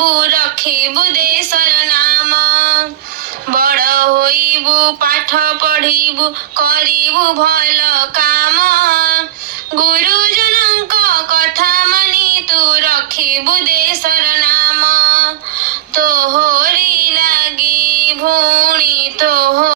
पढ़िबु रखिबु देशर नाम बड़ होइबु पाठ पढ़िबु करिबु भल काम गुरुजनଙ୍କ କଥା मानि तू रखिबु